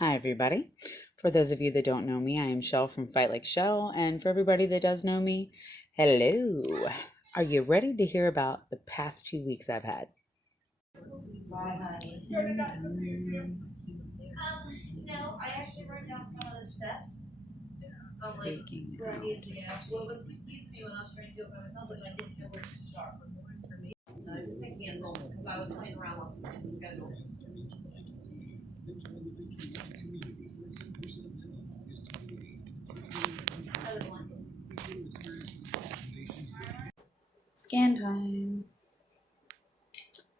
Hi, everybody. For those of you that don't know me, I am Shell from Fight Like Shell. And for everybody that does know me, hello. Are you ready to hear about the past 2 weeks I've had? No, I actually wrote down some of the steps of like Freaking where I out. needed to go. What was confusing me when I was trying to do it by myself is I didn't know where to start. I just hit cancel because I was playing around with the schedule. Other one. Scan time.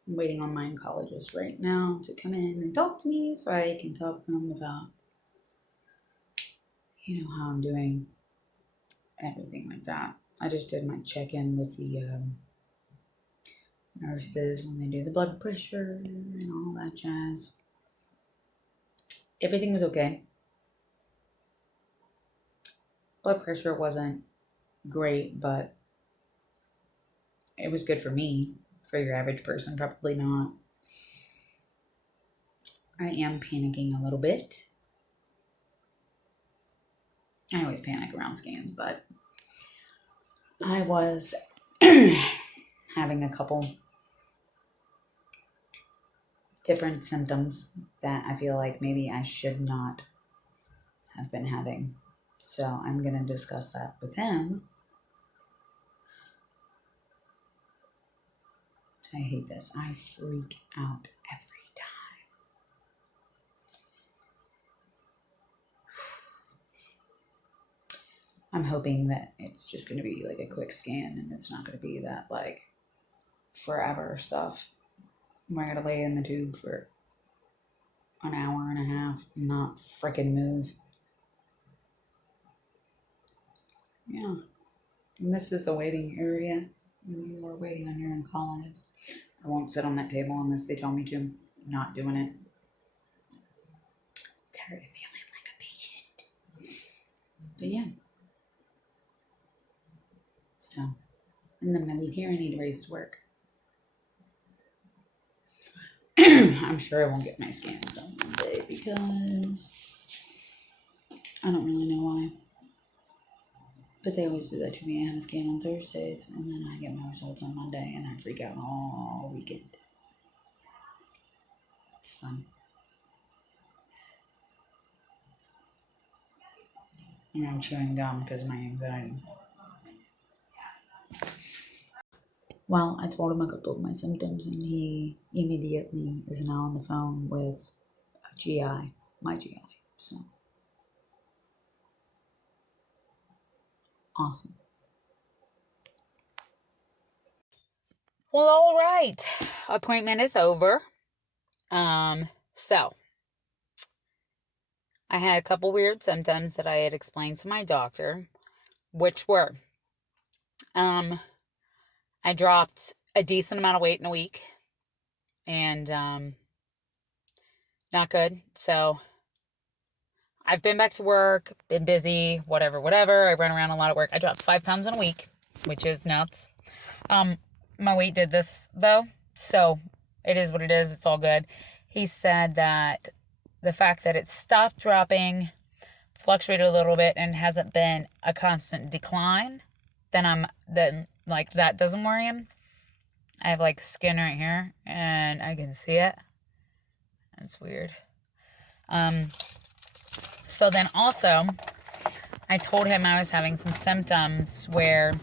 I'm waiting on my oncologist right now to come in and talk to me so I can talk to him about, how I'm doing, everything like that. I just did my check-in with the nurses when they do the blood pressure and all that jazz. Everything was okay. Blood pressure wasn't great, but it was good for me. For your average person, probably not. I am panicking a little bit. I always panic around scans, but I was having a couple different symptoms that I feel like maybe I should not have been having. So I'm going to discuss that with him. I hate this. I freak out every time. I'm hoping that it's just going to be like a quick scan and it's not going to be that like forever stuff. We're going to lay in the tube for an hour and a half and not frickin' move. Yeah. And this is the waiting area when you are waiting on your oncologist. I won't sit on that table unless they tell me to. I'm not doing it. Tired of feeling like a patient. But yeah. So, and then when I leave here, I need to race to work. I'm sure I won't get my scans done Monday because I don't really know why. But they always do that to me. I have a scan on Thursdays and then I get my results on Monday and I freak out all weekend. It's fun. And I'm chewing gum because of my anxiety. Well, I told him a couple of my symptoms and he immediately is now on the phone with a GI, my GI. So, awesome. Well, all right. Appointment is over. So I had a couple weird symptoms that I had explained to my doctor, which were, I dropped a decent amount of weight in a week and, not good. So I've been back to work, been busy, whatever. I run around a lot of work. I dropped 5 pounds in a week, which is nuts. My weight did this though, so it is what it is. It's all good. He said that the fact that it stopped dropping, fluctuated a little bit, and hasn't been a constant decline, then like that doesn't worry him. I have like skin right here, and I can see it. That's weird. So then also, I told him I was having some symptoms where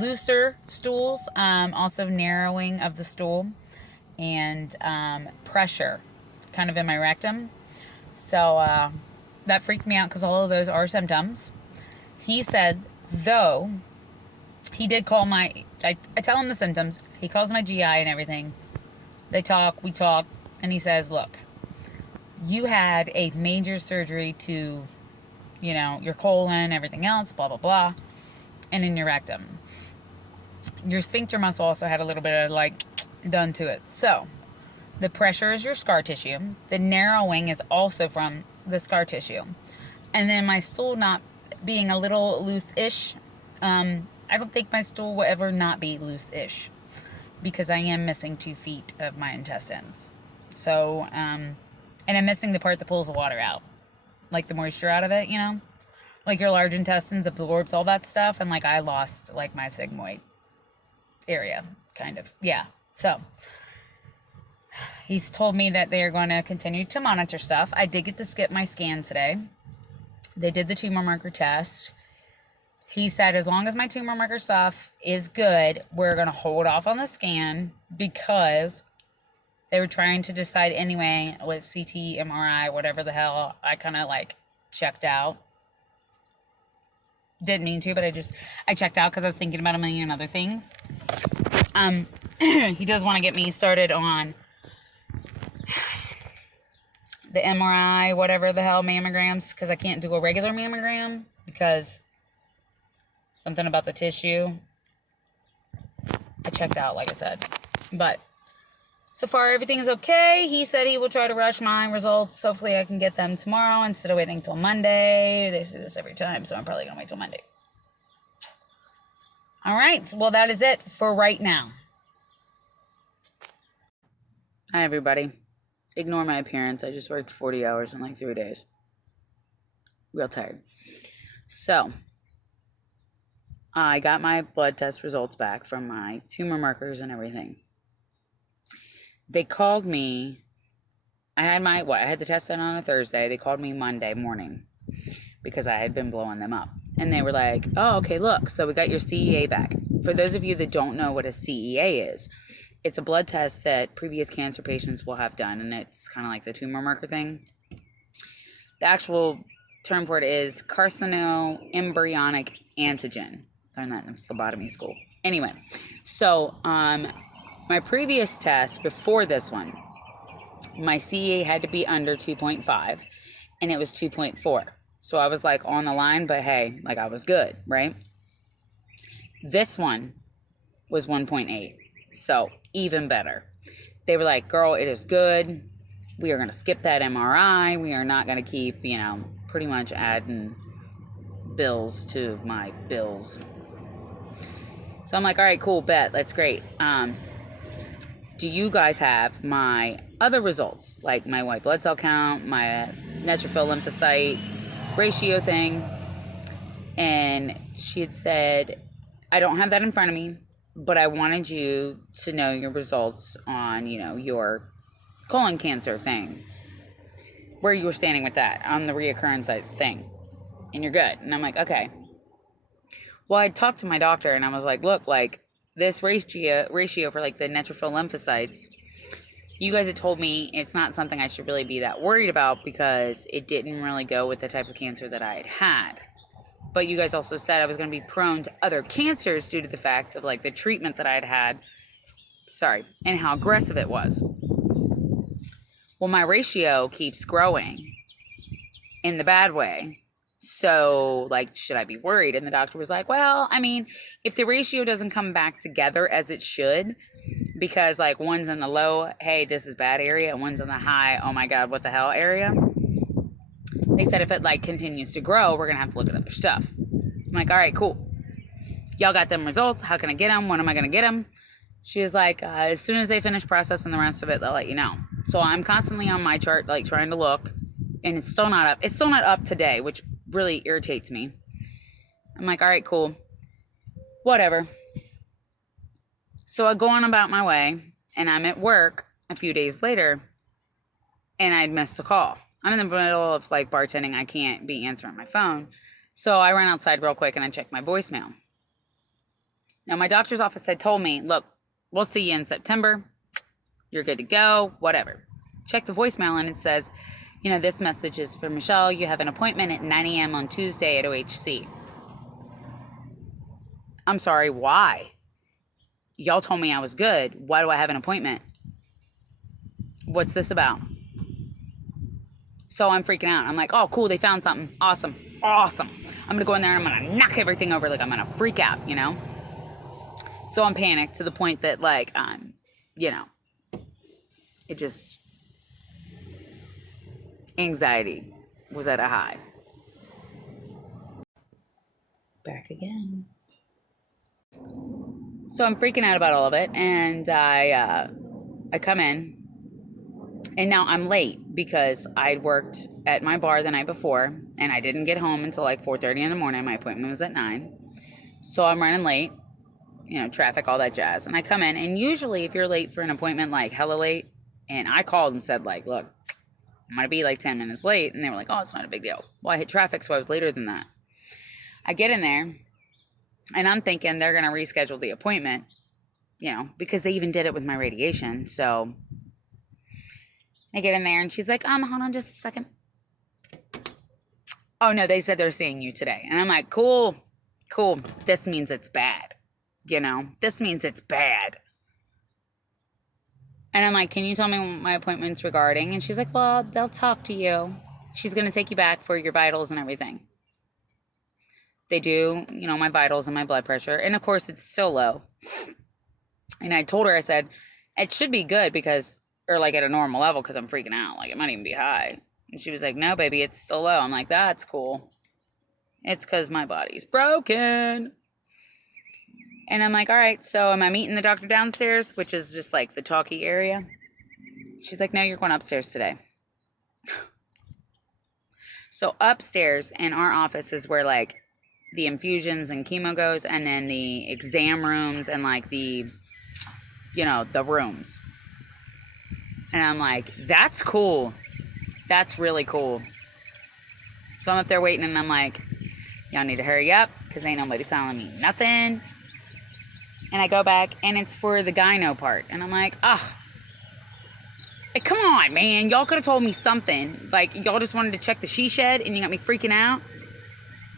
looser stools, also narrowing of the stool, and pressure kind of in my rectum. So that freaked me out because all of those are symptoms. He said, though, he did call I tell him the symptoms. He calls my GI and everything. We talk, and he says, look, you had a major surgery to, your colon, everything else, blah, blah, blah, and in your rectum. Your sphincter muscle also had a little bit of done to it. So the pressure is your scar tissue. The narrowing is also from the scar tissue. And then my stool not being a little loose-ish, I don't think my stool will ever not be loose-ish because I am missing 2 feet of my intestines. So, and I'm missing the part that pulls the water out, like the moisture out of it, you know? Like your large intestines absorbs all that stuff, and like I lost like my sigmoid area, kind of. Yeah. So he's told me that they are going to continue to monitor stuff. I did get to skip my scan today. They did the tumor marker test. He said as long as my tumor marker stuff is good, we're going to hold off on the scan because they were trying to decide anyway with CT, MRI, whatever the hell. I kind of like checked out. Didn't mean to, but I checked out because I was thinking about a million other things. He does want to get me started on the MRI, whatever the hell, mammograms, because I can't do a regular mammogram because something about the tissue. I checked out, like I said. But so far, everything is okay. He said he will try to rush my results. Hopefully, I can get them tomorrow instead of waiting till Monday. They say this every time, so I'm probably going to wait till Monday. All right. Well, that is it for right now. Hi, everybody. Ignore my appearance. I just worked 40 hours in like 3 days. Real tired. So, I got my blood test results back from my tumor markers and everything. They called me. I had the test done on a Thursday. They called me Monday morning because I had been blowing them up. And they were like, oh, okay, look, so we got your CEA back. For those of you that don't know what a CEA is, it's a blood test that previous cancer patients will have done, and it's kind of like the tumor marker thing. The actual term for it is carcinoembryonic antigen. Learned that in phlebotomy school. Anyway, so my previous test before this one, my CEA had to be under 2.5, and it was 2.4. So I was like on the line, but hey, like I was good, right? This one was 1.8. So even better. They were like, girl, it is good. We are going to skip that MRI. We are not going to keep, pretty much adding bills to my bills. So I'm like, all right, cool, bet. That's great. Do you guys have my other results? Like my white blood cell count, my neutrophil lymphocyte ratio thing? And she had said, I don't have that in front of me, but I wanted you to know your results on, your colon cancer thing. Where you were standing with that on the reoccurrence thing. And you're good. And I'm like, okay. Well, I talked to my doctor and I was like, look, like this ratio for like the neutrophil lymphocytes, you guys had told me it's not something I should really be that worried about because it didn't really go with the type of cancer that I had had. But you guys also said I was going to be prone to other cancers due to the fact of like the treatment that I had had. And how aggressive it was. Well, my ratio keeps growing in the bad way. So, like, should I be worried? And the doctor was like, well, I mean, if the ratio doesn't come back together as it should, because like one's in the low, hey, this is bad area, and one's in the high, oh my God, what the hell area? They said if it like continues to grow, we're going to have to look at other stuff. I'm like, all right, cool. Y'all got them results. How can I get them? When am I going to get them? She was like, as soon as they finish processing the rest of it, they'll let you know. So I'm constantly on my chart, like trying to look, and it's still not up. It's still not up today, which really irritates me. I'm like, all right, cool. Whatever. So I go on about my way, and I'm at work a few days later, and I'd missed a call. I'm in the middle of like bartending. I can't be answering my phone. So I ran outside real quick and I checked my voicemail. Now my doctor's office had told me, look, we'll see you in September. You're good to go, whatever. Check the voicemail and it says, this message is for Michelle. You have an appointment at 9 a.m. on Tuesday at OHC. I'm sorry, why? Y'all told me I was good. Why do I have an appointment? What's this about? So I'm freaking out. I'm like, oh, cool. They found something. Awesome. I'm going to go in there and I'm going to knock everything over. Like I'm going to freak out, So I'm panicked to the point that like, it just, anxiety was at a high. Back again. So I'm freaking out about all of it. And I come in And now I'm late because I worked at my bar the night before and I didn't get home until like 4:30 in the morning. My appointment was at 9. So I'm running late, traffic, all that jazz. And I come in, and usually if you're late for an appointment, like hella late, and I called and said like, look, I'm going to be like 10 minutes late. And they were like, oh, it's not a big deal. Well, I hit traffic, so I was later than that. I get in there and I'm thinking they're going to reschedule the appointment, because they even did it with my radiation. So I get in there and she's like, hold on just a second. Oh no, they said they're seeing you today. And I'm like, cool. This means it's bad. This means it's bad. And I'm like, can you tell me what my appointment's regarding? And she's like, well, they'll talk to you. She's going to take you back for your vitals and everything. They do, my vitals and my blood pressure. And of course it's still low. And I told her, I said, it should be good or like at a normal level, because I'm freaking out. Like it might even be high. And she was like, no, baby, it's still low. I'm like, that's cool. It's because my body's broken. And I'm like, all right, so am I meeting the doctor downstairs, which is just like the talkie area? She's like, no, you're going upstairs today. So upstairs in our office is where like the infusions and chemo goes, and then the exam rooms and like the rooms. And I'm like, that's cool. That's really cool. So I'm up there waiting, and I'm like, y'all need to hurry up because ain't nobody telling me nothing. And I go back, and it's for the gyno part. And I'm like, come on, man. Y'all could have told me something. Like, y'all just wanted to check the she shed, and you got me freaking out.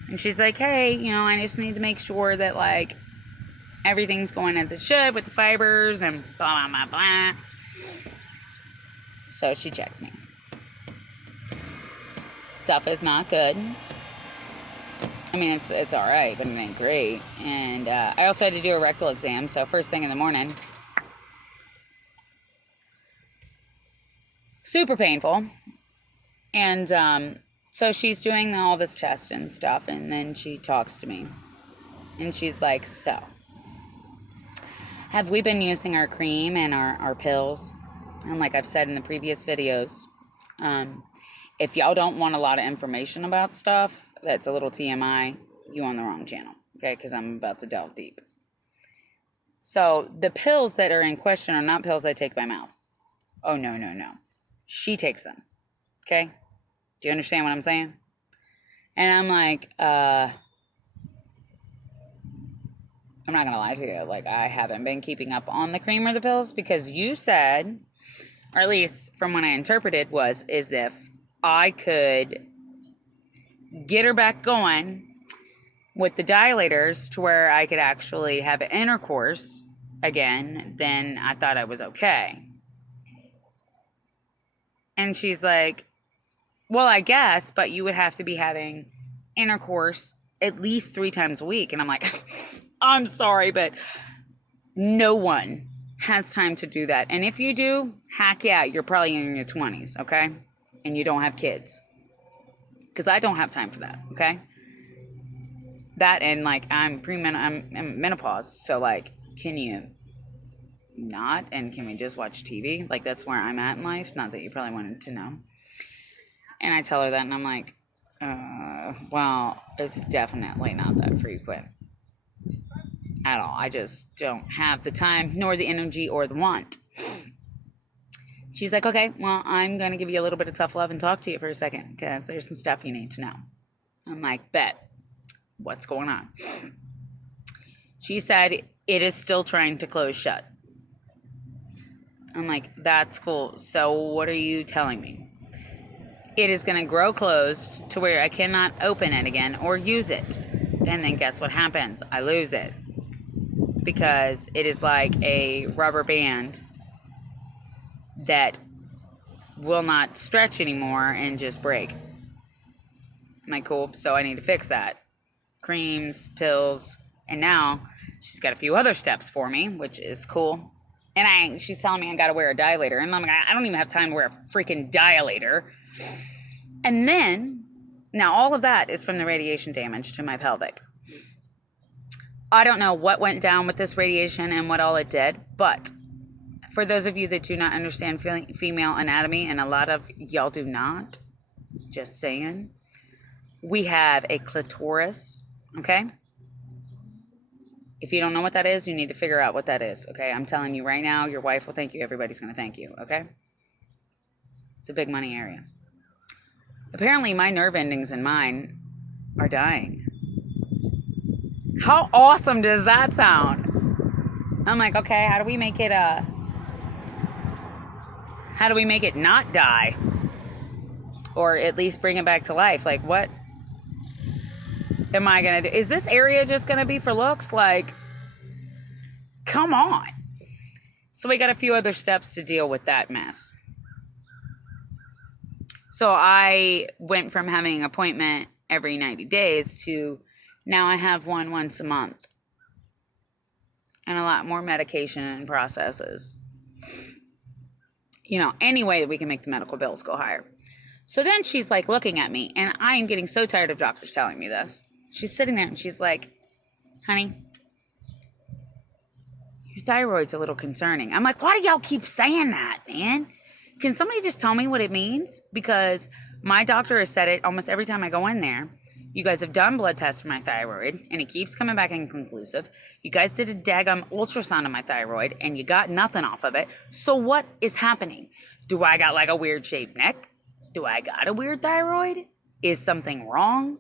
And she's like, hey, I just need to make sure that, like, everything's going as it should with the fibers and blah, blah, blah, blah. So she checks me. Stuff is not good. I mean, it's all right, but it ain't great. And I also had to do a rectal exam. So first thing in the morning, super painful. And so she's doing all this test and stuff. And then she talks to me. And she's like, so, have we been using our cream and our pills? And like I've said in the previous videos, if y'all don't want a lot of information about stuff that's a little TMI, you on the wrong channel, okay? Because I'm about to delve deep. So the pills that are in question are not pills I take by mouth. Oh, no. She takes them, okay? Do you understand what I'm saying? And I'm like, I'm not going to lie to you. Like, I haven't been keeping up on the cream or the pills because you said, or at least from what I interpreted is if I could get her back going with the dilators to where I could actually have intercourse again, then I thought I was okay. And she's like, well, I guess, but you would have to be having intercourse at least 3 times a week. And I'm like, I'm sorry, but no one has time to do that. And if you do, heck yeah, you're probably in your 20s, okay? And you don't have kids. Because I don't have time for that, okay? That and, like, I'm menopause, so, like, can you not? And can we just watch TV? Like, that's where I'm at in life. Not that you probably wanted to know. And I tell her that, and I'm like, well, it's definitely not that frequent at all. I just don't have the time, nor the energy, or the want. She's like, okay, well, I'm going to give you a little bit of tough love and talk to you for a second, because there's some stuff you need to know. I'm like, bet. What's going on? She said, it is still trying to close shut. I'm like, that's cool. So what are you telling me? It is going to grow closed to where I cannot open it again or use it. And then guess what happens? I lose it. Because it is like a rubber band that will not stretch anymore and just break. I'm like, cool. So I need to fix that. Creams, pills, and now she's got a few other steps for me, which is cool. And she's telling me I got to wear a dilator. And I'm like, I don't even have time to wear a freaking dilator. And then, now all of that is from the radiation damage to my pelvic. I don't know what went down with this radiation and what all it did, but for those of you that do not understand female anatomy, and a lot of y'all do not, just saying, we have a clitoris, okay? If you don't know what that is, you need to figure out what that is, okay? I'm telling you right now, your wife will thank you. Everybody's going to thank you, okay? It's a big money area. Apparently, my nerve endings in mine are dying. How awesome does that sound? I'm like, okay, how do we make it not die? Or at least bring it back to life? Like, what am I going to do? Is this area just going to be for looks? Like, come on. So we got a few other steps to deal with that mess. So I went from having an appointment every 90 days to now I have one once a month. And a lot more medication and processes. You know, any way that we can make the medical bills go higher. So then she's like looking at me, and I am getting so tired of doctors telling me this. She's sitting there and she's like, honey, your thyroid's a little concerning. I'm like, why do y'all keep saying that, man? Can somebody just tell me what it means? Because my doctor has said it almost every time I go in there. You guys have done blood tests for my thyroid, and it keeps coming back inconclusive. You guys did a daggum ultrasound of my thyroid, and you got nothing off of it. So what is happening? Do I got like a weird shaped neck? Do I got a weird thyroid? Is something wrong?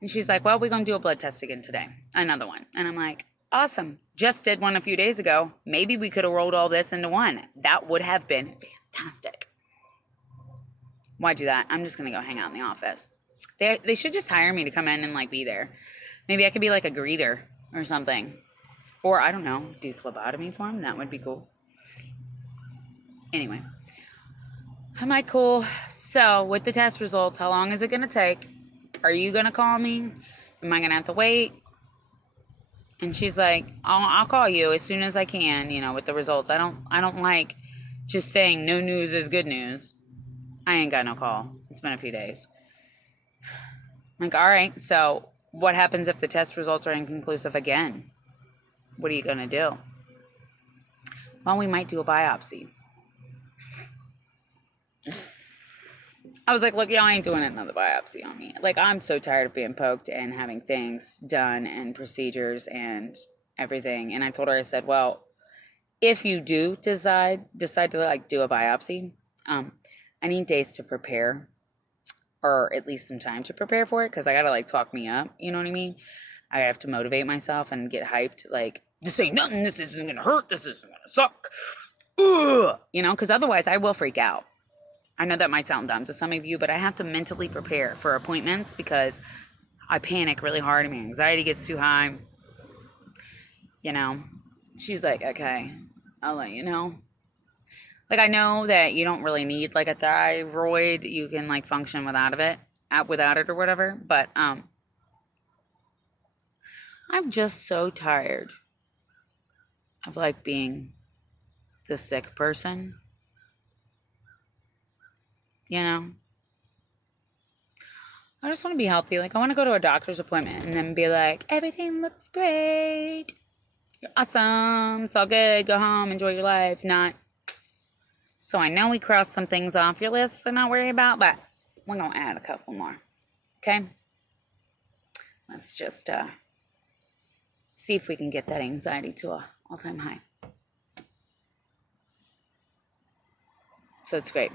And she's like, well, we're going to do a blood test again today. Another one. And I'm like, awesome. Just did one a few days ago. Maybe we could have rolled all this into one. That would have been fantastic. Why do that? I'm just going to go hang out in the office. They should just hire me to come in and like be there. Maybe I could be like a greeter or something. Or I don't know, do phlebotomy for them. That would be cool. Anyway. I'm like, cool. So with the test results, how long is it going to take? Are you going to call me? Am I going to have to wait? And she's like, I'll call you as soon as I can, you know, with the results. I don't like just saying no news is good news. I ain't got no call. It's been a few days. I'm like, all right, so what happens if the test results are inconclusive again? What are you going to do? Well, we might do a biopsy. I was like, look, y'all ain't doing another biopsy on me. Like, I'm so tired of being poked and having things done and procedures and everything. And I told her, I said, well, if you do decide to like do a biopsy, I need days to prepare, or at least some time to prepare for it, because I gotta like talk me up, you know what I mean? I have to motivate myself and get hyped, like, this ain't nothing, this isn't gonna hurt, this isn't gonna suck. Ugh! You know, because otherwise I will freak out. I know that might sound dumb to some of you, but I have to mentally prepare for appointments because I panic really hard and my anxiety gets too high. You know, she's like, okay, I'll let you know. Like, I know that you don't really need like a thyroid. You can like function without it or whatever. But I'm just so tired of like being the sick person. You know, I just want to be healthy. Like, I want to go to a doctor's appointment and then be like, everything looks great. You're awesome. It's all good. Go home. Enjoy your life. Not. So I know we crossed some things off your list to not worry about, but we're going to add a couple more. Okay? Let's just see if we can get that anxiety to an all-time high. So it's great.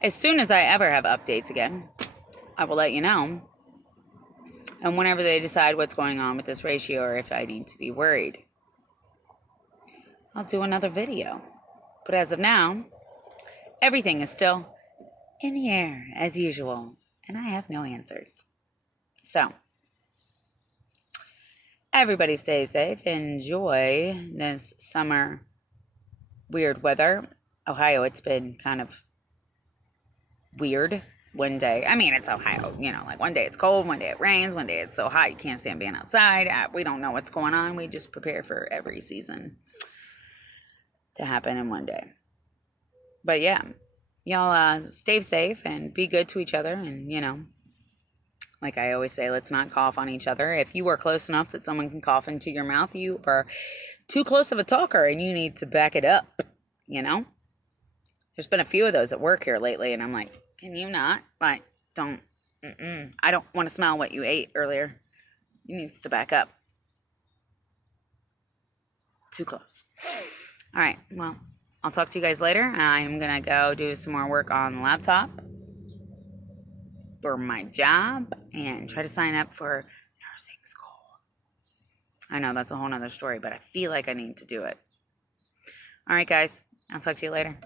As soon as I ever have updates again, I will let you know. And whenever they decide what's going on with this ratio or if I need to be worried, I'll do another video. But as of now, everything is still in the air as usual, and I have no answers. So, everybody stay safe. Enjoy this summer weird weather. Ohio, it's been kind of weird. One day, I mean, it's Ohio, you know, like one day it's cold, one day it rains, one day it's so hot you can't stand being outside. We don't know what's going on. We just prepare for every season to happen in one day. But yeah, y'all stay safe and be good to each other. And, you know, like I always say, let's not cough on each other. If you are close enough that someone can cough into your mouth, you are too close of a talker and you need to back it up. you know? There's been a few of those at work here lately, and I'm like, can you not? Like, don't, I don't want to smell what you ate earlier. You needs to back up. Too close. All right, well, I'll talk to you guys later. I'm going to go do some more work on the laptop for my job and try to sign up for nursing school. I know that's a whole nother story, but I feel like I need to do it. All right, guys, I'll talk to you later.